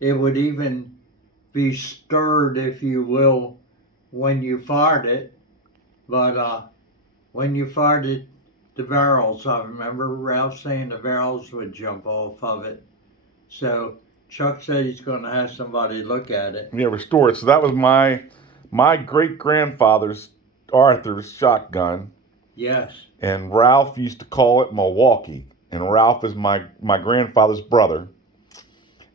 It would even be stirred, if you will, when you fired it. But when you fired it, the barrels, I remember Ralph saying the barrels would jump off of it. So Chuck said he's going to have somebody look at it. Yeah, restore it. So that was my great grandfather's Arthur's shotgun, Yes. and Ralph used to call it Milwaukee. And Ralph is my grandfather's brother.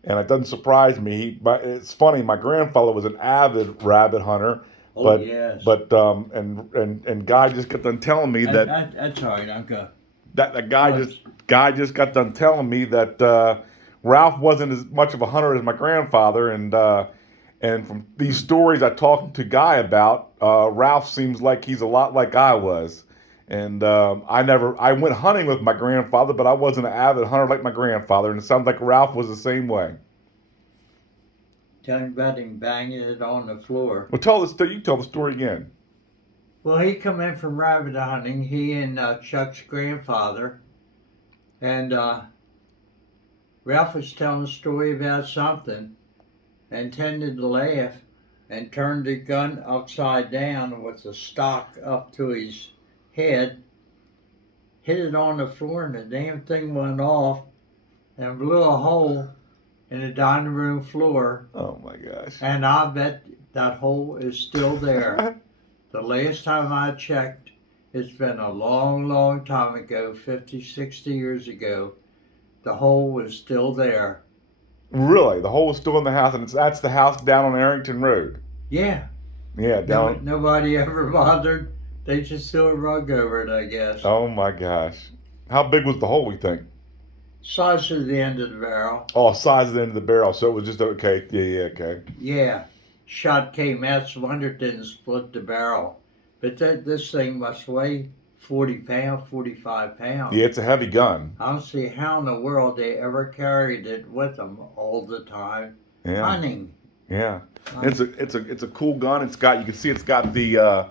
And it doesn't surprise me. It's funny. My grandfather was an avid rabbit hunter, Oh, but yes. and Guy just got done telling me That's all right, Uncle. that the guy just got done telling me that Ralph wasn't as much of a hunter as my grandfather, and from these stories I talked to Guy about, Ralph seems like he's a lot like I was. And I went hunting with my grandfather, but I wasn't an avid hunter like my grandfather. And it sounds like Ralph was the same way. Tell him about him banging it on the floor. Well, tell the story. You tell the story again. Well, he come in from rabbit hunting, he and Chuck's grandfather, and Ralph was telling a story about something, and tended to laugh, and turned the gun upside down with the stock up to his head, hit it on the floor, and the damn thing went off and blew a hole in the dining room floor. Oh my gosh. And I bet that hole is still there. The last time I checked, it's been a long, long time ago, 50, 60 years ago. The hole was still there. Really? The hole is still in the house, and that's the house down on Arrington Road. Yeah. Yeah, down. Nobody ever bothered. They just threw a rug over it, I guess. Oh my gosh. How big was the hole, we think? Size of the end of the barrel. Oh, size of the end of the barrel. So it was just okay. Yeah, okay. Yeah. Shot came out, so wonder it didn't split the barrel. But this thing must weigh 40 pounds, 45 pounds. Yeah, it's a heavy gun. I don't see how in the world they ever carried it with them all the time. Yeah. Hunting. Yeah. It's a cool gun. It's got, you can see it's got the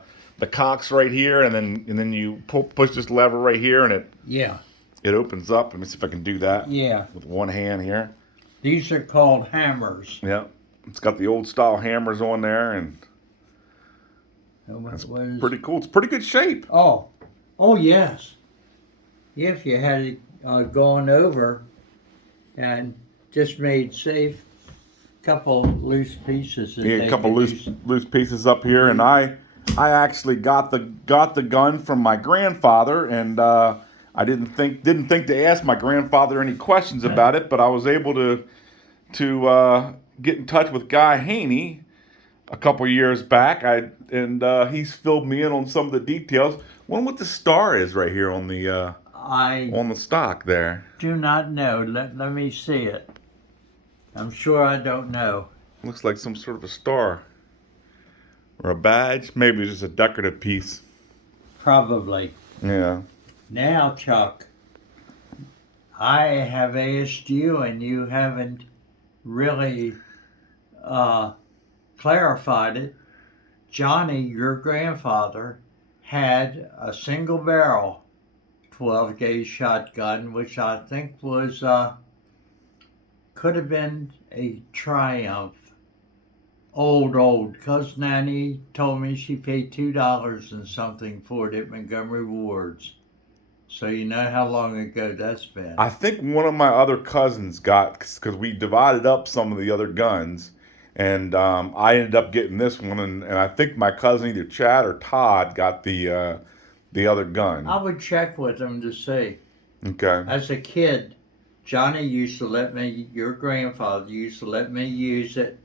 cocks right here, and then you push this lever right here, and it opens up. Let me see if I can do that. Yeah. With one hand here. These are called hammers. Yeah. It's got the old style hammers on there, and that's pretty cool. It's pretty good shape. Oh yes. If you had it gone over and just made safe, couple loose pieces. Yeah, a couple loose pieces up here, and I actually got the gun from my grandfather, and I didn't think to ask my grandfather any questions about it, but I was able to get in touch with Guy Haney a couple years back. He's filled me in on some of the details. Wonder what the star is right here on the on the stock there. Do not know. Let me see it. I'm sure I don't know. Looks like some sort of a star or a badge. Maybe it's just a decorative piece. Probably. Yeah. Now, Chuck, I have asked you, and you haven't really clarified it. Johnny, your grandfather, had a single barrel 12 gauge shotgun, which I think was could have been a Triumph. Old. Cousin Nanny told me she paid $2 and something for it at Montgomery Ward's. So you know how long ago that's been. I think one of my other cousins got, because we divided up some of the other guns, and I ended up getting this one, and I think my cousin, either Chad or Todd, got the other gun. I would check with them to see. Okay. As a kid, Johnny used to let me, your grandfather used to let me use it.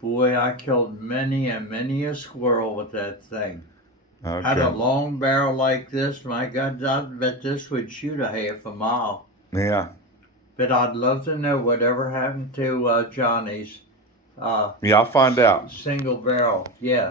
Boy, I killed many and many a squirrel with that thing. Okay. Had a long barrel like this. My God, I bet this would shoot a half a mile. Yeah. But I'd love to know whatever happened to Johnny's. Yeah, I'll find out. Single barrel, yes.